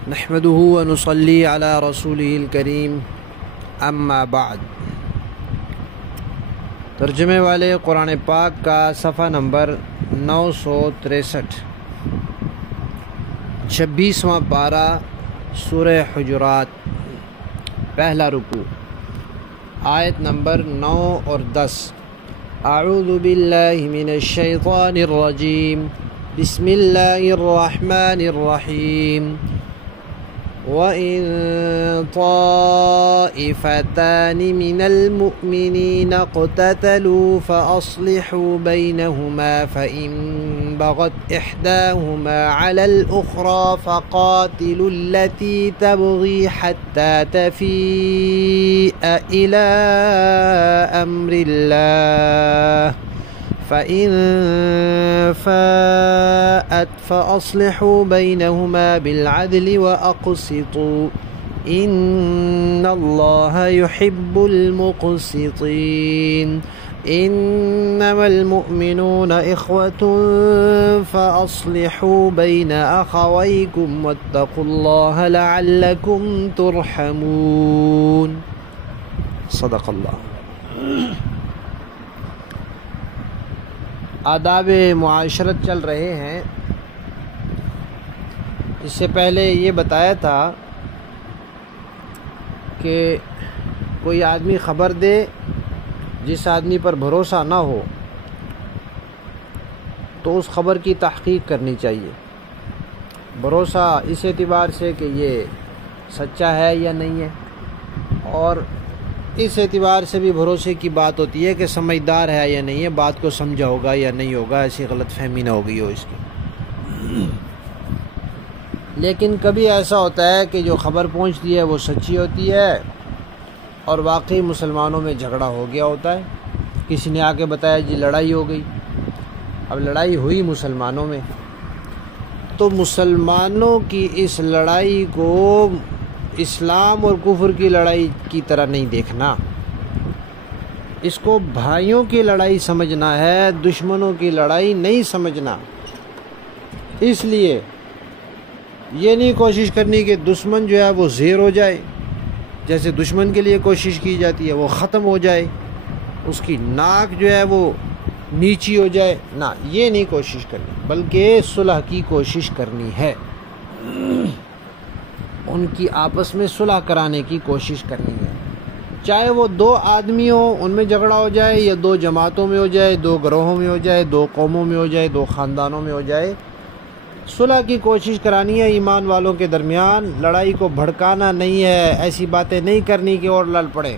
نحمده ونصلي على رسوله الكريم اما بعد۔ ترجمے والے قرآن پاک کا صفحہ نمبر 963، 26واں پارہ سورہ حجرات، پہلا رکوع، آیت نمبر 9 اور 10۔ اعوذ باللہ من الشیطان الرجیم، بسم اللہ الرحمن الرحیم۔ وَإِن طَائِفَتَانِ مِنَ الْمُؤْمِنِينَ اقْتَتَلُوا فَأَصْلِحُوا بَيْنَهُمَا فَإِن بَغَتْ إِحْدَاهُمَا عَلَى الْأُخْرَى فَقَاتِلُوا الَّتِي تَبْغِي حَتَّى تَفِيءَ إِلَى أَمْرِ اللَّهِ فَإِن فَاءَتْ فَأَصْلِحُوا بَيْنَهُمَا بِالْعَدْلِ وَأَقْسِطُوا إِنَّ اللَّهَ يُحِبُّ الْمُقْسِطِينَ۔ إِنَّمَا الْمُؤْمِنُونَ إِخْوَةٌ فَأَصْلِحُوا بَيْنَ أَخَوَيْكُمْ وَاتَّقُوا اللَّهَ لَعَلَّكُمْ تُرْحَمُونَ۔ صدق اللہ۔ آداب معاشرت چل رہے ہیں۔ اس سے پہلے یہ بتایا تھا کہ کوئی آدمی خبر دے جس آدمی پر بھروسہ نہ ہو تو اس خبر کی تحقیق کرنی چاہیے، بھروسہ اس اعتبار سے کہ یہ سچا ہے یا نہیں ہے، اور اس اعتبار سے بھی بھروسے کی بات ہوتی ہے کہ سمجھدار ہے یا نہیں ہے، بات کو سمجھا ہوگا یا نہیں ہوگا، ایسی غلط فہمی نہ ہو گئی ہو اس کی۔ لیکن کبھی ایسا ہوتا ہے کہ جو خبر پہنچتی ہے وہ سچی ہوتی ہے اور واقعی مسلمانوں میں جھگڑا ہو گیا ہوتا ہے۔ کسی نے آ کے بتایا جی لڑائی ہو گئی، اب لڑائی ہوئی مسلمانوں میں، تو مسلمانوں کی اس لڑائی کو اسلام اور کفر کی لڑائی کی طرح نہیں دیکھنا، اس کو بھائیوں کی لڑائی سمجھنا ہے، دشمنوں کی لڑائی نہیں سمجھنا۔ اس لیے یہ نہیں کوشش کرنی کہ دشمن جو ہے وہ زیر ہو جائے، جیسے دشمن کے لیے کوشش کی جاتی ہے وہ ختم ہو جائے، اس کی ناک جو ہے وہ نیچی ہو جائے، نہ، یہ نہیں کوشش کرنی، بلکہ صلح کی کوشش کرنی ہے، ان کی آپس میں صلح کرانے کی کوشش کرنی ہے، چاہے وہ دو آدمی ہوں ان میں جھگڑا ہو جائے، یا دو جماعتوں میں ہو جائے، دو گروہوں میں ہو جائے، دو قوموں میں ہو جائے، دو خاندانوں میں ہو جائے، صلح کی کوشش کرانی ہے ایمان والوں کے درمیان، لڑائی کو بھڑکانا نہیں ہے، ایسی باتیں نہیں کرنی کہ اور لڑ پڑے۔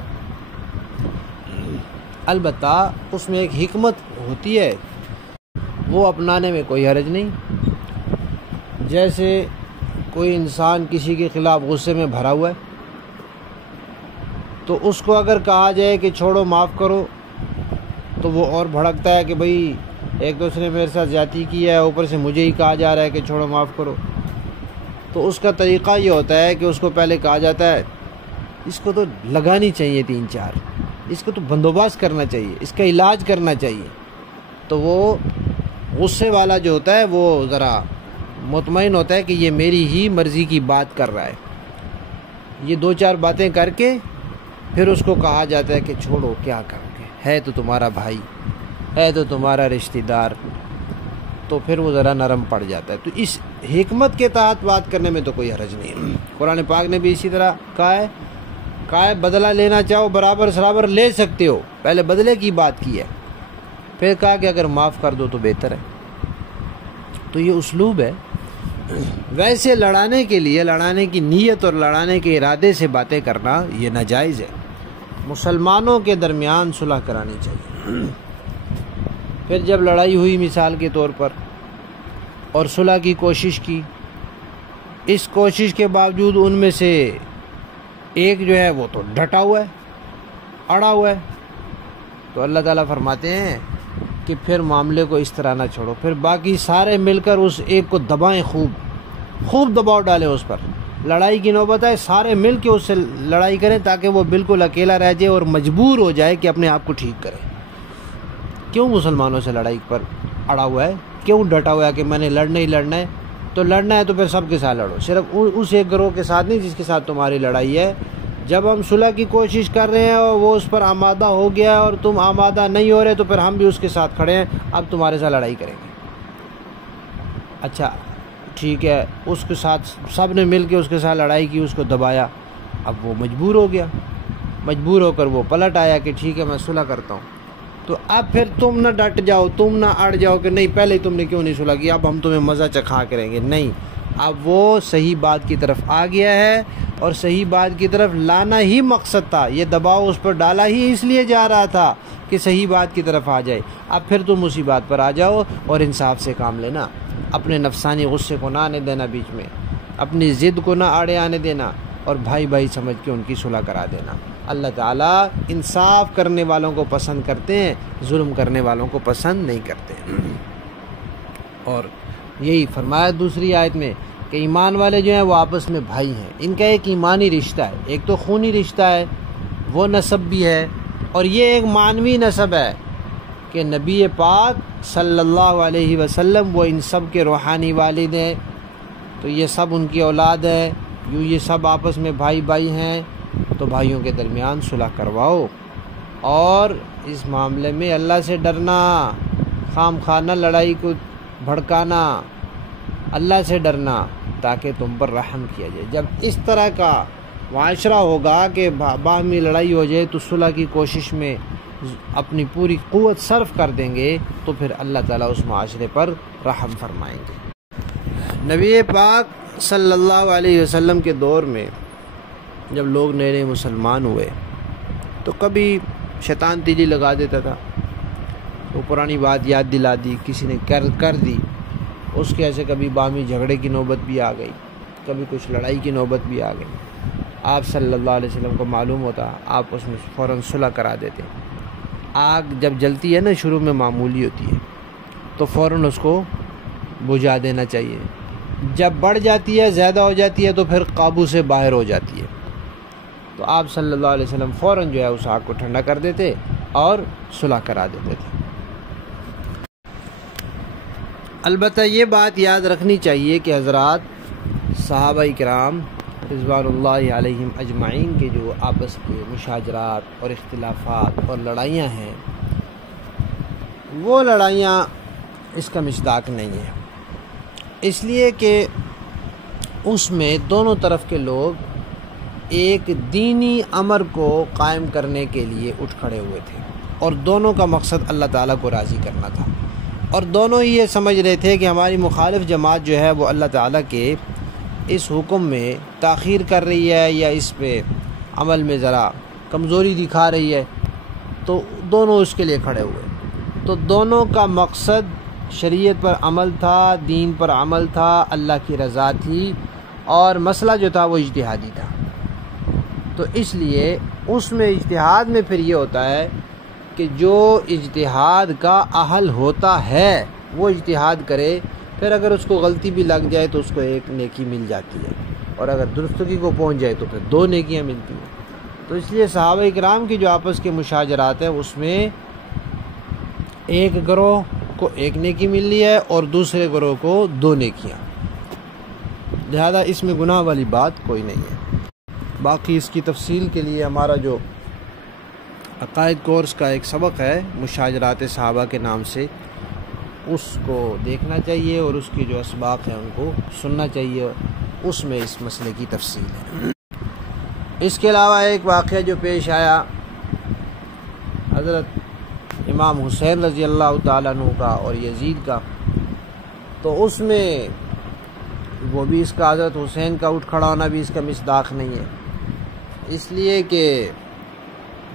البتہ اس میں ایک حکمت ہوتی ہے، وہ اپنانے میں کوئی حرج نہیں۔ جیسے کوئی انسان کسی کے خلاف غصے میں بھرا ہوا ہے تو اس کو اگر کہا جائے کہ چھوڑو معاف کرو تو وہ اور بھڑکتا ہے کہ بھئی ایک دوسرے میرے ساتھ زیادتی کی ہے، اوپر سے مجھے ہی کہا جا رہا ہے کہ چھوڑو معاف کرو۔ تو اس کا طریقہ یہ ہوتا ہے کہ اس کو پہلے کہا جاتا ہے اس کو تو لگانی چاہیے 3-4، اس کو تو بندوبست کرنا چاہیے، اس کا علاج کرنا چاہیے، تو وہ غصے والا جو ہوتا ہے وہ ذرا مطمئن ہوتا ہے کہ یہ میری ہی مرضی کی بات کر رہا ہے۔ یہ 2-4 باتیں کر کے پھر اس کو کہا جاتا ہے کہ چھوڑو کیا کرو گے، ہے تو تمہارا بھائی، ہے تو تمہارا رشتہ دار، تو پھر وہ ذرا نرم پڑ جاتا ہے۔ تو اس حکمت کے تحت بات کرنے میں تو کوئی حرج نہیں۔ قرآن پاک نے بھی اسی طرح کہا ہے بدلہ لینا چاہو برابر سرابر لے سکتے ہو، پہلے بدلے کی بات کی ہے، پھر کہا کہ اگر معاف کر دو تو بہتر ہے۔ تو یہ اسلوب ہے۔ ویسے لڑانے کے لیے، لڑانے کی نیت اور لڑانے کے ارادے سے باتیں کرنا یہ ناجائز ہے، مسلمانوں کے درمیان صلح کرانی چاہیے۔ پھر جب لڑائی ہوئی مثال کے طور پر اور صلح کی کوشش کی، اس کوشش کے باوجود ان میں سے ایک جو ہے وہ تو ڈٹا ہوا ہے، اڑا ہوا ہے، تو اللہ تعالیٰ فرماتے ہیں کہ پھر معاملے کو اس طرح نہ چھوڑو، پھر باقی سارے مل کر اس ایک کو دبائیں، خوب دباؤ ڈالیں اس پر۔ لڑائی کی نوبت ہے، سارے مل کے اس سے لڑائی کریں تاکہ وہ بالکل اکیلا رہ جائے اور مجبور ہو جائے کہ اپنے آپ کو ٹھیک کرے۔ کیوں مسلمانوں سے لڑائی پر اڑا ہوا ہے، کیوں ڈٹا ہوا ہے کہ میں نے لڑنا ہی لڑنا ہے؟ تو لڑنا ہے تو پھر سب کے ساتھ لڑو، صرف اس ایک گروہ کے ساتھ نہیں جس کے ساتھ تمہاری لڑائی ہے۔ جب ہم صلح کی کوشش کر رہے ہیں اور وہ اس پر آمادہ ہو گیا اور تم آمادہ نہیں ہو رہے تو پھر ہم بھی اس کے ساتھ کھڑے ہیں، اب تمہارے ساتھ لڑائی کریں گے۔ اچھا ٹھیک ہے، اس کے ساتھ سب نے مل کے اس کے ساتھ لڑائی کی، اس کو دبایا، اب وہ مجبور ہو گیا، مجبور ہو کر وہ پلٹ آیا کہ ٹھیک ہے میں صلح کرتا ہوں۔ تو اب پھر تم نہ ڈٹ جاؤ، تم نہ اڑ جاؤ کہ نہیں پہلے ہی تم نے کیوں نہیں صلح کی، اب ہم تمہیں مزہ چکھا کریں گے، نہیں، اب وہ صحیح بات کی طرف آ گیا ہے اور صحیح بات کی طرف لانا ہی مقصد تھا، یہ دباؤ اس پر ڈالا ہی اس لیے جا رہا تھا کہ صحیح بات کی طرف آ جائے۔ اب پھر تم اسی بات پر آ جاؤ اور انصاف سے کام لینا، اپنے نفسانی غصے کو نہ آنے دینا بیچ میں، اپنی ضد کو نہ آڑے آنے دینا، اور بھائی بھائی سمجھ کے ان کی صلح کرا دینا۔ اللہ تعالیٰ انصاف کرنے والوں کو پسند کرتے ہیں، ظلم کرنے والوں کو پسند نہیں کرتے۔ اور یہی فرمایا دوسری آیت میں کہ ایمان والے جو ہیں وہ آپس میں بھائی ہیں، ان کا ایک ایمانی رشتہ ہے، ایک تو خونی رشتہ ہے، وہ نسب بھی ہے، اور یہ ایک معنوی نسب ہے کہ نبی پاک صلی اللہ علیہ وسلم وہ ان سب کے روحانی والد ہیں، تو یہ سب ان کی اولاد ہے، یوں یہ سب آپس میں بھائی بھائی ہیں، تو بھائیوں کے درمیان صلح کرواؤ، اور اس معاملے میں اللہ سے ڈرنا، خام خانہ لڑائی کو بھڑکانا، اللہ سے ڈرنا تاکہ تم پر رحم کیا جائے۔ جب اس طرح کا معاشرہ ہوگا کہ باہمی لڑائی ہو جائے تو صلح کی کوشش میں اپنی پوری قوت صرف کر دیں گے تو پھر اللہ تعالیٰ اس معاشرے پر رحم فرمائیں گے۔ نبی پاک صلی اللہ علیہ وسلم کے دور میں جب لوگ نئے نئے مسلمان ہوئے تو کبھی شیطان تیلی لگا دیتا تھا، وہ پرانی بات یاد دلا دی، کسی نے کر دی، اس کے ایسے کبھی باہمی جھگڑے کی نوبت بھی آ گئی، کبھی کچھ لڑائی کی نوبت بھی آ گئی۔ آپ صلی اللہ علیہ وسلم کو معلوم ہوتا، آپ اس میں فوراً صلح کرا دیتے۔ آگ جب جلتی ہے نا شروع میں معمولی ہوتی ہے تو فوراً اس کو بجھا دینا چاہیے، جب بڑھ جاتی ہے زیادہ ہو جاتی ہے تو پھر قابو سے باہر ہو جاتی ہے، تو آپ صلی اللہ علیہ وسلم فوراً جو ہے اس آگ کو ٹھنڈا کر دیتے اور صلح کرا دیتے تھے۔ البتہ یہ بات یاد رکھنی چاہیے کہ حضرات صحابہ کرام رضوان اللہ علیہم اجمعین کے جو آپس کے مشاجرات اور اختلافات اور لڑائیاں ہیں، وہ لڑائیاں اس کا مصداق نہیں ہے، اس لیے کہ اس میں دونوں طرف کے لوگ ایک دینی امر کو قائم کرنے کے لیے اٹھ کھڑے ہوئے تھے، اور دونوں کا مقصد اللہ تعالیٰ کو راضی کرنا تھا، اور دونوں ہی یہ سمجھ رہے تھے کہ ہماری مخالف جماعت جو ہے وہ اللہ تعالیٰ کے اس حکم میں تاخیر کر رہی ہے یا اس پہ عمل میں ذرا کمزوری دکھا رہی ہے، تو دونوں اس کے لیے کھڑے ہوئے۔ تو دونوں کا مقصد شریعت پر عمل تھا، دین پر عمل تھا، اللہ کی رضا تھی، اور مسئلہ جو تھا وہ اجتہادی تھا۔ تو اس لیے اس میں اجتہاد میں پھر یہ ہوتا ہے کہ جو اجتہاد کا اہل ہوتا ہے وہ اجتہاد کرے، پھر اگر اس کو غلطی بھی لگ جائے تو اس کو ایک نیکی مل جاتی ہے، اور اگر درستگی کو پہنچ جائے تو پھر 2 نیکیاں ملتی ہیں۔ تو اس لیے صحابہ کرام کی جو آپس کے مشاجرات ہیں اس میں ایک گروہ کو 1 نیکی مل رہی ہے اور دوسرے گروہ کو 2 نیکیاں، لہذا اس میں گناہ والی بات کوئی نہیں ہے۔ باقی اس کی تفصیل کے لیے ہمارا جو عقائد کورس کا ایک سبق ہے مشاجرات صحابہ کے نام سے، اس کو دیکھنا چاہیے اور اس کی جو اسباق ہیں ان کو سننا چاہیے، اس میں اس مسئلے کی تفصیل ہے۔ اس کے علاوہ ایک واقعہ جو پیش آیا حضرت امام حسین رضی اللہ تعالیٰ عنہ کا اور یزید کا، تو اس میں وہ بھی اس کا حضرت حسین کا اٹھ کھڑا ہونا بھی اس کا مصداق نہیں ہے، اس لیے کہ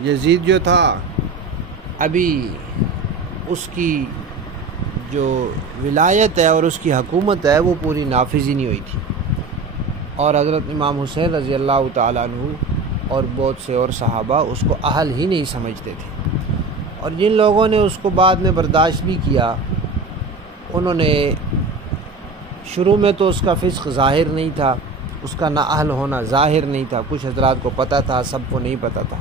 یزید جو تھا ابھی اس کی جو ولایت ہے اور اس کی حکومت ہے وہ پوری نافذ ہی نہیں ہوئی تھی، اور حضرت امام حسین رضی اللہ تعالیٰ عنہ اور بہت سے اور صحابہ اس کو اہل ہی نہیں سمجھتے تھے، اور جن لوگوں نے اس کو بعد میں برداشت بھی کیا انہوں نے شروع میں تو اس کا فسق ظاہر نہیں تھا، اس کا نااہل ہونا ظاہر نہیں تھا، کچھ حضرات کو پتہ تھا، سب کو نہیں پتہ تھا،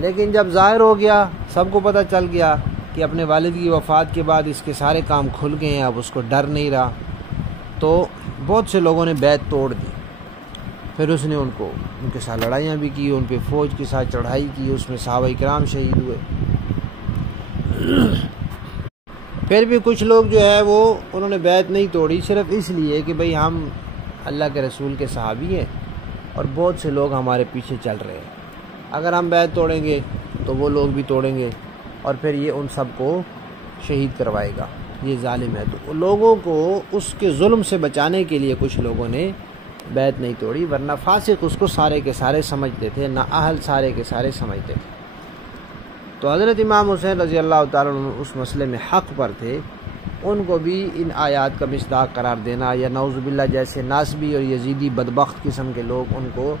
لیکن جب ظاہر ہو گیا سب کو پتہ چل گیا کہ اپنے والد کی وفات کے بعد اس کے سارے کام کھل گئے ہیں، اب اس کو ڈر نہیں رہا، تو بہت سے لوگوں نے بیعت توڑ دی، پھر اس نے ان کے ساتھ لڑائیاں بھی کی، ان پہ فوج کے ساتھ چڑھائی کی، اس میں صحابہ کرام شہید ہوئے۔ پھر بھی کچھ لوگ جو ہے وہ انہوں نے بیعت نہیں توڑی، صرف اس لیے کہ بھئی ہم اللہ کے رسول کے صحابی ہیں اور بہت سے لوگ ہمارے پیچھے چل رہے ہیں، اگر ہم بیعت توڑیں گے تو وہ لوگ بھی توڑیں گے اور پھر یہ ان سب کو شہید کروائے گا، یہ ظالم ہے۔ تو لوگوں کو اس کے ظلم سے بچانے کے لیے کچھ لوگوں نے بیعت نہیں توڑی، ورنہ فاسق اس کو سارے کے سارے سمجھتے تھے، نااہل سارے کے سارے سمجھتے تھے۔ تو حضرت امام حسین رضی اللہ تعالیٰ عنہ اس مسئلے میں حق پر تھے، ان کو بھی ان آیات کا مصداق قرار دینا، یا نعوذ باللہ جیسے ناسبی اور یزیدی بدبخت قسم کے لوگ ان کو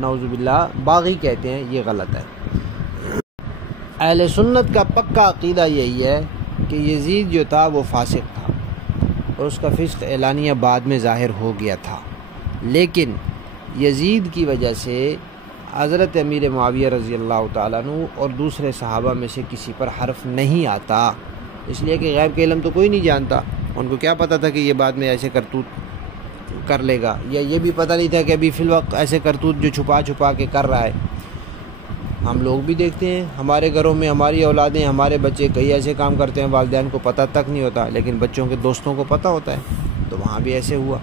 نعوذ باللہ باغی کہتے ہیں، یہ غلط ہے۔ اہل سنت کا پکا عقیدہ یہی ہے کہ یزید جو تھا وہ فاسق تھا اور اس کا فسق اعلانیہ بعد میں ظاہر ہو گیا تھا، لیکن یزید کی وجہ سے حضرت امیر معاویہ رضی اللہ تعالیٰ عنہ اور دوسرے صحابہ میں سے کسی پر حرف نہیں آتا، اس لیے کہ غیب کے علم تو کوئی نہیں جانتا، ان کو کیا پتہ تھا کہ یہ بعد میں ایسے کرتوت کر لے گا، یا یہ بھی پتہ نہیں تھا کہ ابھی فی الوقت ایسے کرتوت جو چھپا چھپا کے کر رہا ہے۔ ہم لوگ بھی دیکھتے ہیں ہمارے گھروں میں ہماری اولادیں، ہمارے بچے کئی ایسے کام کرتے ہیں والدین کو پتہ تک نہیں ہوتا، لیکن بچوں کے دوستوں کو پتہ ہوتا ہے، تو وہاں بھی ایسے ہوا۔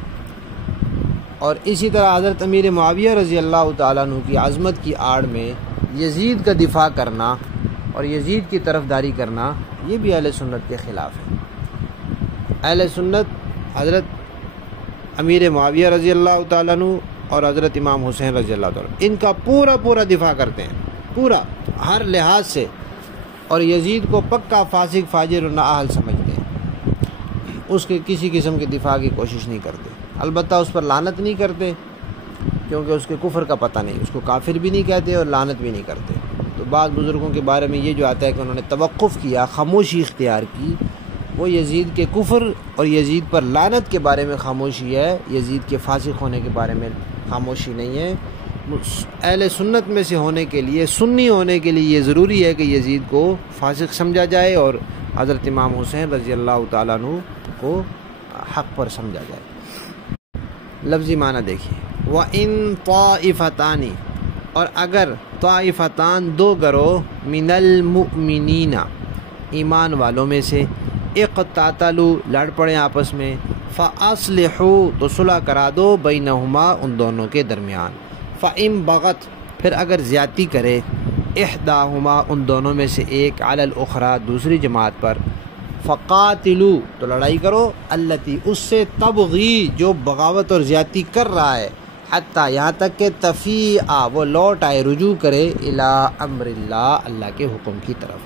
اور اسی طرح حضرت امیر معاویہ رضی اللہ تعالیٰ عنہ کی عظمت کی آڑ میں یزید کا دفاع کرنا اور یزید کی طرفداری کرنا، یہ بھی اہل سنت کے خلاف ہے۔ اہل سنت حضرت امیر معاویہ رضی اللہ تعالیٰ عنہ اور حضرت امام حسین رضی اللہ تعالیٰ عنہ ان کا پورا دفاع کرتے ہیں، پورا ہر لحاظ سے، اور یزید کو پکا فاسق فاجر و نااہل سمجھتے ہیں، اس کے کسی قسم کے دفاع کی کوشش نہیں کرتے، البتہ اس پر لعنت نہیں کرتے کیونکہ اس کے کفر کا پتہ نہیں، اس کو کافر بھی نہیں کہتے اور لعنت بھی نہیں کرتے۔ تو بعض بزرگوں کے بارے میں یہ جو آتا ہے کہ انہوں نے توقف کیا، خاموشی اختیار کی، وہ یزید کے کفر اور یزید پر لعنت کے بارے میں خاموشی ہے، یزید کے فاسق ہونے کے بارے میں خاموشی نہیں ہے۔ اہل سنت میں سے ہونے کے لیے، سنی ہونے کے لیے یہ ضروری ہے کہ یزید کو فاسق سمجھا جائے اور حضرت امام حسین رضی اللہ تعالیٰ عنہ کو حق پر سمجھا جائے۔ لفظی معنی دیکھیے، وَإِن طَائِفَتَانِ، اور اگر طائفتان دو گروہ، من المؤمنین، ایمان والوں میں سے، اقتتلوا، لڑ پڑے آپس میں، فَأَصْلِحُوا، تو صلح کرا دو، بینہما، ان دونوں کے درمیان، فَإِن بغت، پھر اگر زیادتی کرے، احداہما، ان دونوں میں سے ایک، علی الاخری، دوسری جماعت پر، فقاتلوا، تو لڑائی کرو، التی، اس سے، تبغی، جو بغاوت اور زیادتی کر رہا ہے، حتیٰ، یہاں تک کہ تفیع، وہ لوٹ آئے، رجوع کرے، الی امر اللہ، اللہ کے حکم کی طرف،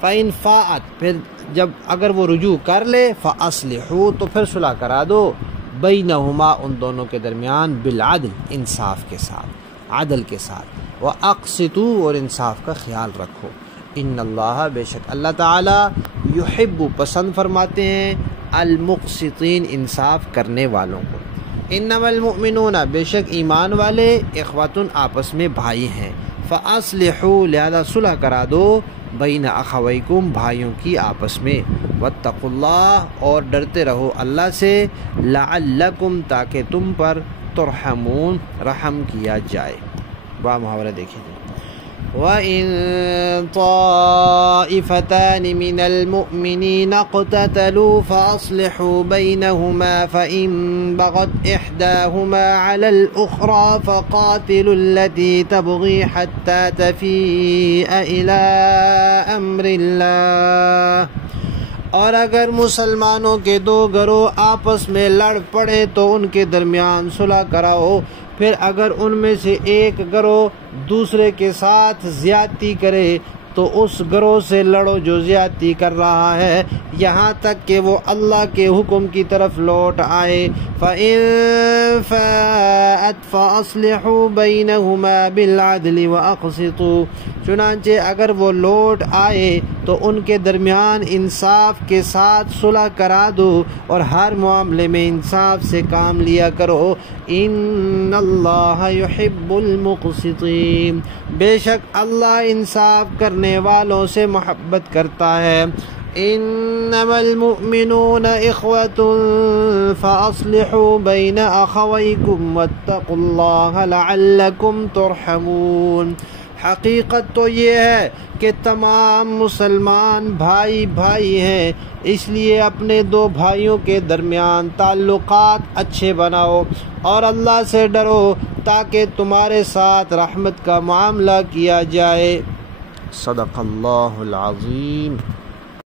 فإن فاءت، پھر جب اگر وہ رجوع کر لے، فاصلحوا، تو پھر صلح کرا دو، بینہما، ان دونوں کے درمیان، بالعدل، انصاف کے ساتھ، عدل کے ساتھ، واقسطوا، اور انصاف کا خیال رکھو، ان اللہ، بے شک اللہ تعالی، یحب، پسند فرماتے ہیں، المقسطین، انصاف کرنے والوں کو، انما المؤمنون، بے شک ایمان والے، اخواتن، آپس میں بھائی ہیں، فاصلحوا، لہذا صلح کرا دو، بین اخویکم، بھائیوں کی آپس میں، واتقوا اللہ، اور ڈرتے رہو اللہ سے، لعلکم، تاکہ تم پر، ترحمون، رحم کیا جائے۔ با محاورہ دیکھیں، وَإِن طَائِفَتَانِ مِنَ الْمُؤْمِنِينَ اقْتَتَلُوا فَأَصْلِحُوا بَيْنَهُمَا فَإِن بَغَتْ إِحْدَاهُمَا عَلَى الْأُخْرَى فَقَاتِلُوا الَّتِي تَبْغِي حَتَّى تَفِيءَ إِلَى أَمْرِ اللَّهِ، اور اگر مسلمانوں کے دو گروہ آپس میں لڑ پڑے تو ان کے درمیان صلح کراؤ، پھر اگر ان میں سے ایک گروہ دوسرے کے ساتھ زیادتی کرے تو اس گروہ سے لڑو جو زیادتی کر رہا ہے، یہاں تک کہ وہ اللہ کے حکم کی طرف لوٹ آئے، فَإِن فَاءَتْ فَأَصْلِحُوا بَيْنَهُمَا بِالْعَدْلِ وَأَقْسِطُوا، چنانچہ اگر وہ لوٹ آئے تو ان کے درمیان انصاف کے ساتھ صلح کرا دو اور ہر معاملے میں انصاف سے کام لیا کرو، ان اللہ یحب المقسطین، بے شک اللہ انصاف کرنے والوں سے محبت کرتا ہے۔ انما المؤمنون اخوة فاصلحوا بین اخویکم واتقوا اللہ لعلکم ترحمون۔ حقیقت تو یہ ہے کہ تمام مسلمان بھائی بھائی ہیں، اس لیے اپنے دو بھائیوں کے درمیان تعلقات اچھے بناؤ اور اللہ سے ڈرو تاکہ تمہارے ساتھ رحمت کا معاملہ کیا جائے۔ صدق اللہ العظیم۔